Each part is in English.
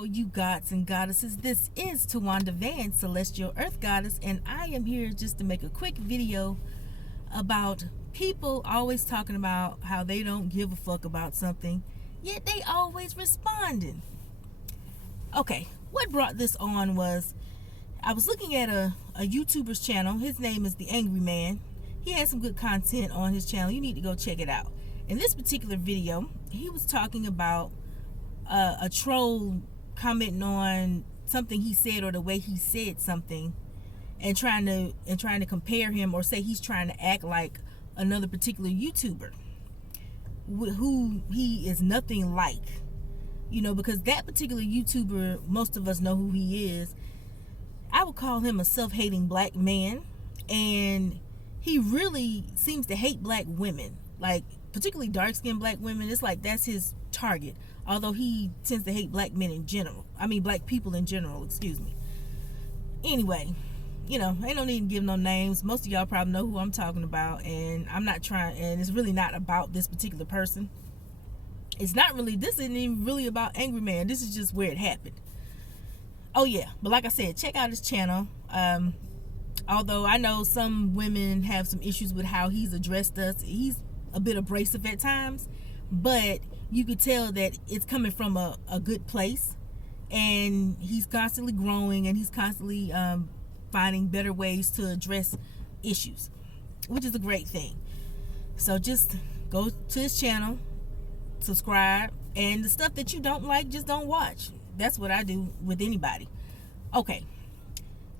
Hello, you gods and goddesses. This is Tawanda Van, Celestial Earth Goddess, and I am here just to make a quick video about people always talking about how they don't give a fuck about something, yet they always responding. Okay, what brought this on was I was looking at a YouTuber's channel. His name is The Angry Man. He has some good content on his channel. You need to go check it out. In this particular video, he was talking about a troll commenting on something he said or the way he said something, and trying to compare him or say he's trying to act like another particular YouTuber who he is nothing like, because that particular YouTuber, most of us know who he is. I would call him a self-hating black man, and he really seems to hate black women, like particularly dark-skinned black women. It's like that's his target, although he tends to hate black men in general. I mean black people in general, excuse me. Anyway, ain't no need to give no names. Most of y'all probably know who I'm talking about, and I'm not trying, and it's really not about this particular person. This isn't even really about Angry Man. This is just where it happened. Oh yeah, but like I said, check out his channel. Although I know some women have some issues with how he's addressed us. He's a bit abrasive at times, but you could tell that it's coming from a good place, and he's constantly growing, and he's constantly finding better ways to address issues, which is a great thing. So just go to his channel, subscribe, and the stuff that you don't like, just don't watch. That's what I do with anybody. Okay,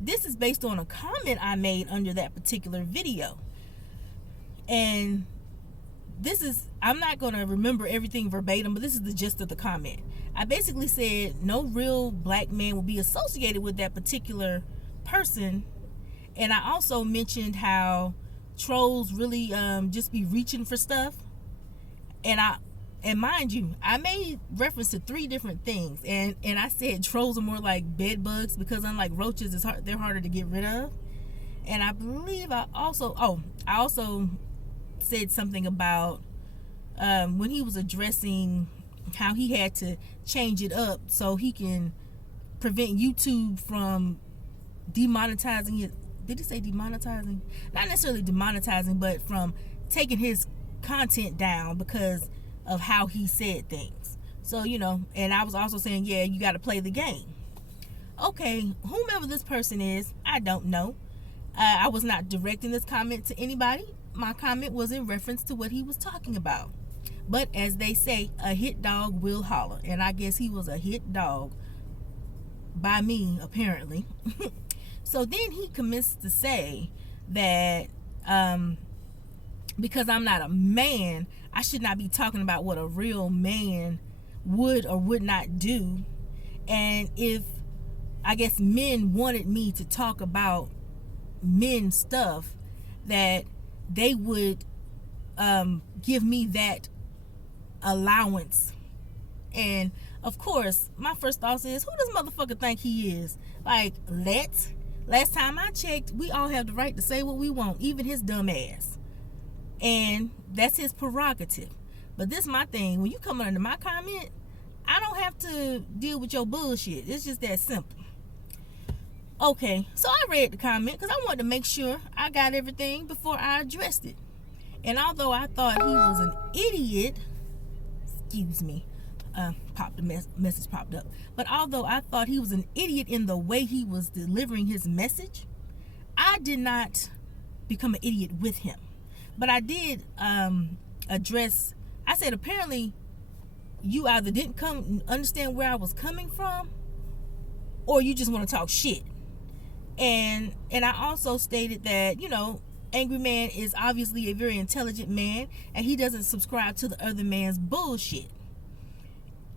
this is based on a comment I made under that particular video, and I'm not going to remember everything verbatim, but this is the gist of the comment. I basically said no real black man will be associated with that particular person, and I also mentioned how trolls really just be reaching for stuff, and mind you, I made reference to 3 different things, and I said trolls are more like bed bugs because unlike roaches, they're harder to get rid of. And I believe I also said something about when he was addressing how he had to change it up so he can prevent YouTube from demonetizing it. Did he say demonetizing? Not necessarily demonetizing, but from taking his content down because of how he said things. So, and I was also saying, yeah, you got to play the game. Okay, whomever this person is, I don't know. I was not directing this comment to anybody. My comment was in reference to what he was talking about. But as they say, a hit dog will holler, and I guess he was a hit dog by me, apparently. So then he commenced to say that because I'm not a man, I should not be talking about what a real man would or would not do. And if, I guess, men wanted me to talk about men stuff, that they would give me that allowance. And of course, my first thought is, who does motherfucker think he is? Like, last time I checked, we all have the right to say what we want, even his dumb ass. And that's his prerogative. But this is my thing. When you come under my comment, I don't have to deal with your bullshit. It's just that simple. Okay, so I read the comment because I wanted to make sure I got everything before I addressed it. And although I thought he was an idiot, excuse me, message popped up. But although I thought he was an idiot in the way he was delivering his message, I did not become an idiot with him. But I did address, I said, apparently you either didn't understand where I was coming from, or you just want to talk shit. And I also stated that, Angry Man is obviously a very intelligent man, and he doesn't subscribe to the other man's bullshit.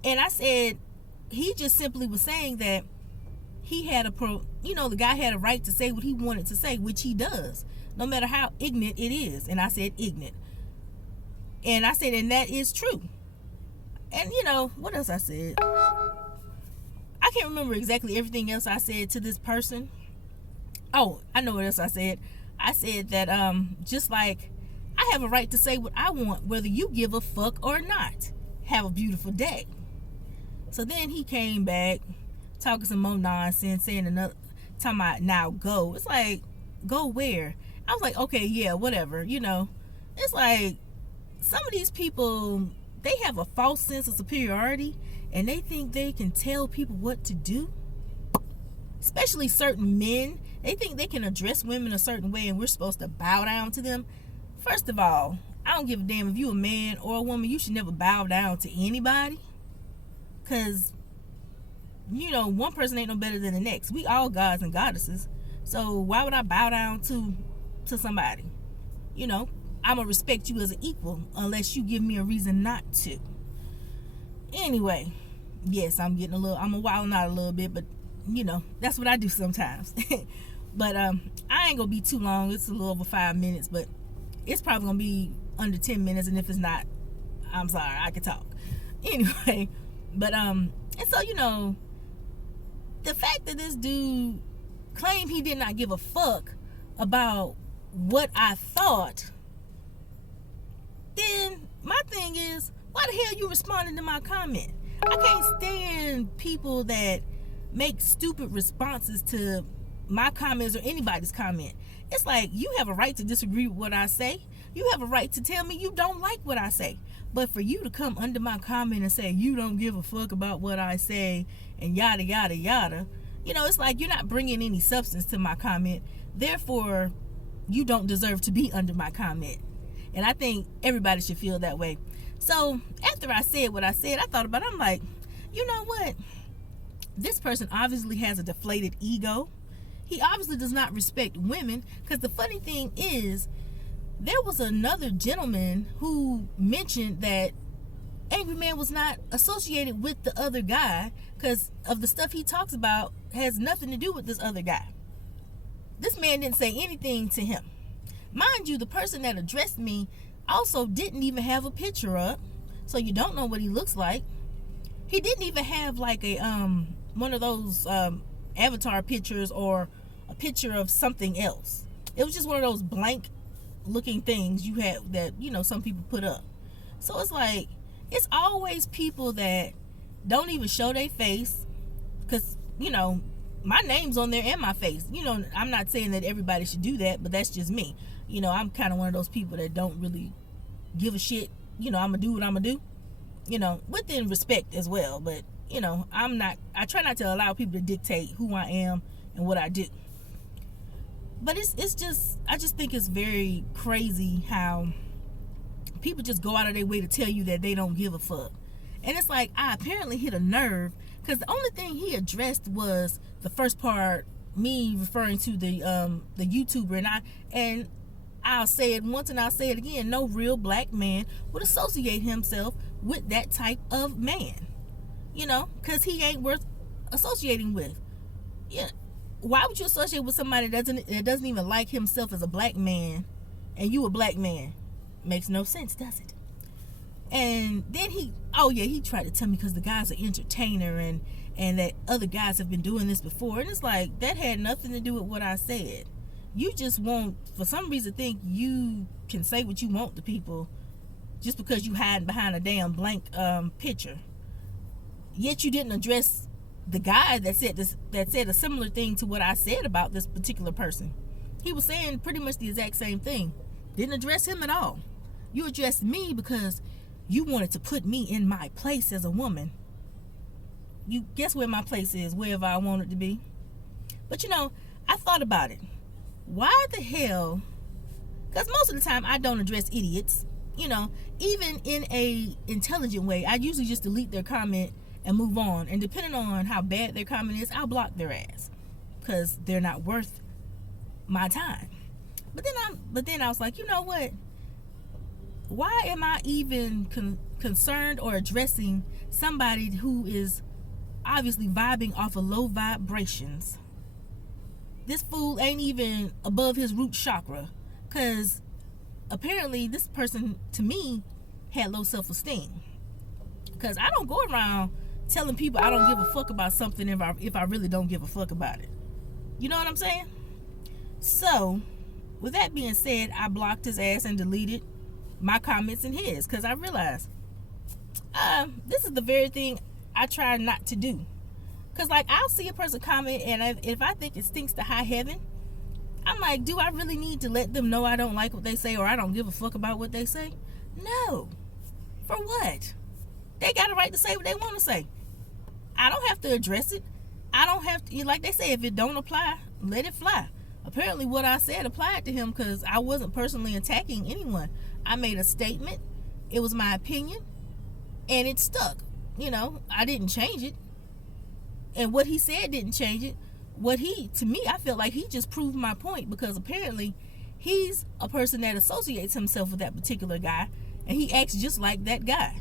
And I said he just simply was saying that he had the guy had a right to say what he wanted to say, which he does, no matter how ignorant it is. And I said ignorant. And I said, and that is true. And what else I said? I can't remember exactly everything else I said to this person. Oh, I know what else I said. I said that just like I have a right to say what I want, whether you give a fuck or not. Have a beautiful day. So then he came back talking some more nonsense, saying another, talking about now go. It's like, go where? I was like, okay, yeah, whatever, It's like, some of these people, they have a false sense of superiority, and they think they can tell people what to do. Especially certain men, they think they can address women a certain way, and we're supposed to bow down to them. First of all, I don't give a damn if you a man or a woman. You should never bow down to anybody, because one person ain't no better than the next. We all gods and goddesses, so why would I bow down to somebody? I'm gonna respect you as an equal unless you give me a reason not to. Anyway, yes, I'm a wilding out a little bit, but that's what I do sometimes. But I ain't gonna be too long. It's a little over 5 minutes, but it's probably gonna be under 10 minutes, and if it's not, I'm sorry, I can talk. Anyway, but and so the fact that this dude claimed he did not give a fuck about what I thought, then my thing is, why the hell you responding to my comment? I can't stand people that make stupid responses to my comments or anybody's comment. It's like, you have a right to disagree with what I say. You have a right to tell me you don't like what I say. But for you to come under my comment and say you don't give a fuck about what I say and yada yada yada, it's like you're not bringing any substance to my comment. Therefore, you don't deserve to be under my comment. And I think everybody should feel that way. So after I said what I said, I thought about it. I'm like, you know what? This person obviously has a deflated ego. He obviously does not respect women, because the funny thing is, there was another gentleman who mentioned that Angry Man was not associated with the other guy because of the stuff he talks about has nothing to do with this other guy. This man didn't say anything to him. Mind you, the person that addressed me also didn't even have a picture up, so you don't know what he looks like. He didn't even have like a one of those avatar pictures or a picture of something else. It was just one of those blank looking things you have that some people put up. So it's like, it's always people that don't even show their face, because my name's on there and my face. I'm not saying that everybody should do that, but that's just me. I'm kind of one of those people that don't really give a shit. I'm gonna do what I'm gonna do, within respect as well. But I try not to allow people to dictate who I am and what I do. But I just think it's very crazy how people just go out of their way to tell you that they don't give a fuck. And it's like, I apparently hit a nerve, because the only thing he addressed was the first part, me referring to the YouTuber, and I'll say it once and I'll say it again, no real black man would associate himself with that type of man, because he ain't worth associating with. Yeah, why would you associate with somebody that doesn't even like himself as a black man, and you a black man? Makes no sense, does it? And then he tried to tell me because the guy's an entertainer and that other guys have been doing this before, and it's like, that had nothing to do with what I said. You just won't, for some reason, think you can say what you want to people just because you hiding behind a damn blank picture. Yet you didn't address the guy that said a similar thing to what I said about this particular person. He was saying pretty much the exact same thing. Didn't address him at all. You addressed me because you wanted to put me in my place as a woman. You guess where my place is, wherever I want it to be. But I thought about it. Why the hell? Because most of the time I don't address idiots. Even in a intelligent way, I usually just delete their comment and move on. And depending on how bad their comment is, I'll block their ass, because they're not worth my time. But then I was like, you know what? Why am I even concerned or addressing somebody who is obviously vibing off of low vibrations? This fool ain't even above his root chakra, because apparently this person, to me, had low self-esteem. Because I don't go around telling people I don't give a fuck about something if I really don't give a fuck about it. You know what I'm saying? So, with that being said, I blocked his ass and deleted my comments and his, because I realized this is the very thing I try not to do. Because, like, I'll see a person comment, and if I think it stinks to high heaven, I'm like, do I really need to let them know I don't like what they say, or I don't give a fuck about what they say? No. For what? They got a right to say what they want to say. I don't have to address it. I don't have to, like they say, if it don't apply, let it fly. Apparently what I said applied to him, because I wasn't personally attacking anyone. I made a statement. It was my opinion, and it stuck. I didn't change it. And what he said didn't change it. To me, I felt like he just proved my point, because apparently he's a person that associates himself with that particular guy, and he acts just like that guy.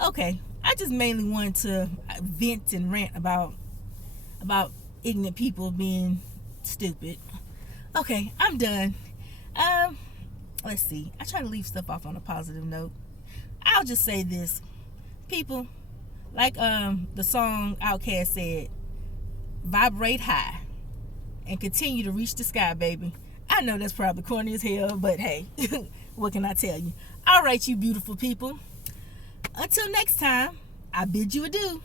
Okay, I just mainly wanted to vent and rant about ignorant people being stupid. Okay, I'm done. Let's see. I try to leave stuff off on a positive note. I'll just say this. People, like the song Outkast said, vibrate high and continue to reach the sky, baby. I know that's probably corny as hell, but hey, what can I tell you? All right, you beautiful people. Until next time, I bid you adieu.